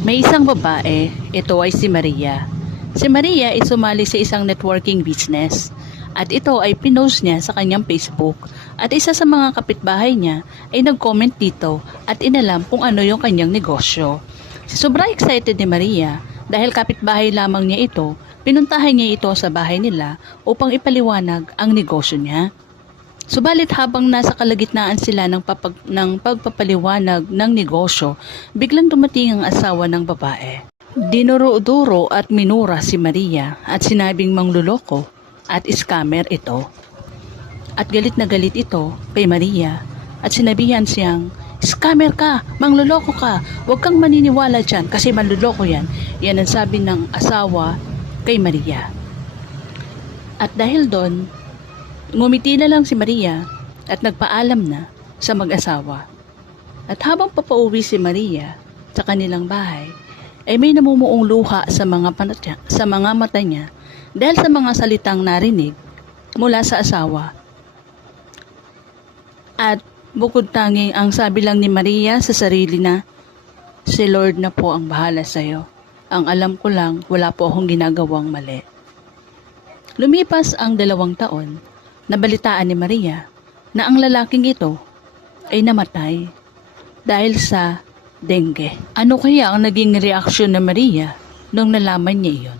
May isang babae, ito ay si Maria. Si Maria ay sumali sa isang networking business at ito ay pinost niya sa kanyang Facebook at isa sa mga kapitbahay niya ay nag-comment dito at inalam kung ano yung kanyang negosyo. Sobrang excited ni Maria dahil kapitbahay lamang niya ito, pinuntahan niya ito sa bahay nila upang ipaliwanag ang negosyo niya. Subalit habang nasa kalagitnaan sila ng pagpapaliwanag ng negosyo, biglang dumating ang asawa ng babae. Dinuro-duro at minura si Maria at sinabing mangluloko at scammer ito. At galit na galit ito kay Maria at sinabihan siyang, "Scammer ka, mangluloko ka, huwag kang maniniwala dyan kasi manluloko yan." Yan ang sabi ng asawa kay Maria. At dahil doon, ngumiti na lang si Maria at nagpaalam na sa mag-asawa. At habang papauwi si Maria sa kanilang bahay, ay may namumuong luha sa mga mata niya dahil sa mga salitang narinig mula sa asawa. At bukod tanging ang sabi lang ni Maria sa sarili na, "Si Lord na po ang bahala sa iyo. Ang alam ko lang, wala po akong ginagawang mali." Lumipas ang 2 taon, nabalitaan ni Maria na ang lalaking ito ay namatay dahil sa dengue. Ano kaya ang naging reaksyon ni Maria nung nalaman niya iyon?